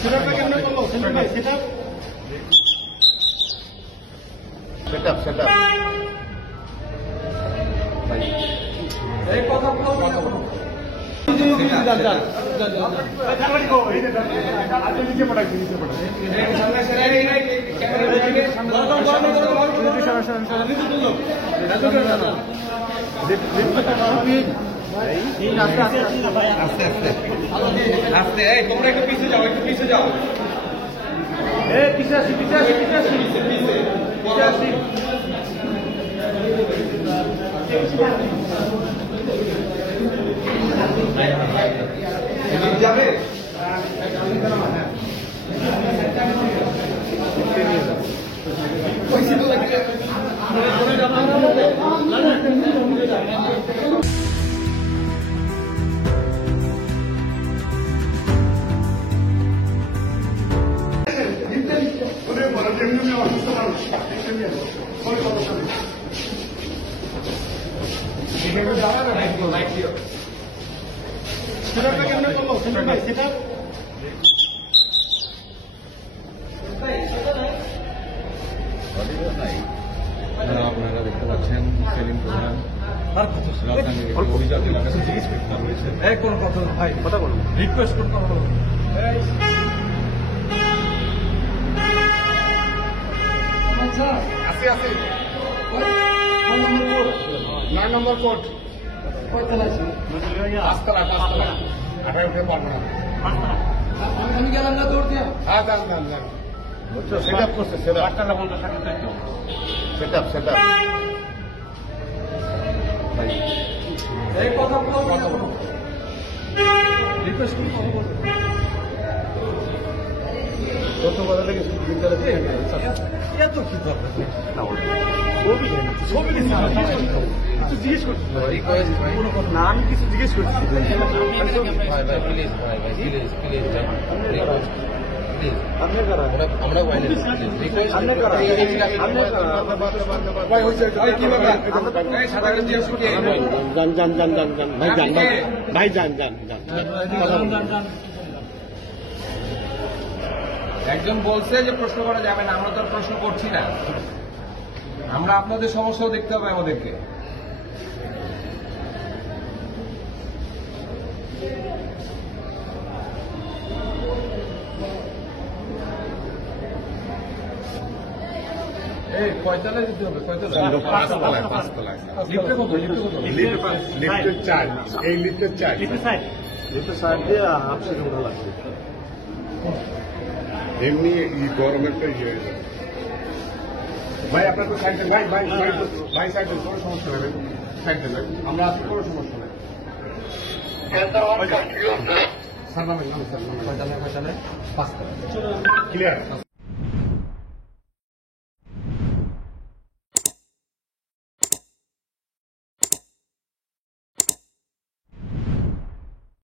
সেটআপটা কেমনে করলো? সেটআপ এই কথা বলো। আস্তে তোমরা একটু পিছিয়ে যাও, একটু পিছিয়ে যাও। পিছিয়ে আসি। যাবে সেটআপটা কেমনে করলো? সেটআপ আপনারা দেখতে পাচ্ছেন সেলিম প্রধান অভিযোগ এলাকাতে জিজ্ঞেস করতে হয়েছে। কোন কথা ভাই কথা বলো, রিকোয়েস্ট করতে হবে। আছে 9 নম্বর কোর্ট কয়তলা আছে? 5তলা 18 উঠে পারবো না। আমি গেলাম না দৌড় দিয়া। হ্যাঁ যান সেটআপ করছে। সেটআপ এই কথা বলো। রিকোয়েস্ট করতে হবে। কত বড় লাগে বিদ্যালয়ে এত কি দরকার? ছবি জিজ্ঞেস করছি না, আমি কিছু জিজ্ঞেস করছি। একজন বলছে যে প্রশ্ন করা যাবে না, আমরা তো প্রশ্ন করছি না। আমরা আপনাদের সমস্যাও দেখতে হবে আমাদেরকে। কয়তলায় যেতে হবে? পাঁচতলায়। লিফটে কত? লিফটের চার্জ এই লিফটের চার্জ দিয়ে 800 টাকা লাগবে। এমনি গরমের তো ইয়ে হয়ে যাবে। ভাই আপনার তো সাইড দেন, ভাই সাইড দেন, কোনো সমস্যা নেই, সাইড দেন, আমরা আছি, কোনো সমস্যা নেই। স্যার নামেন, স্যার 5তলা ক্লিয়ার।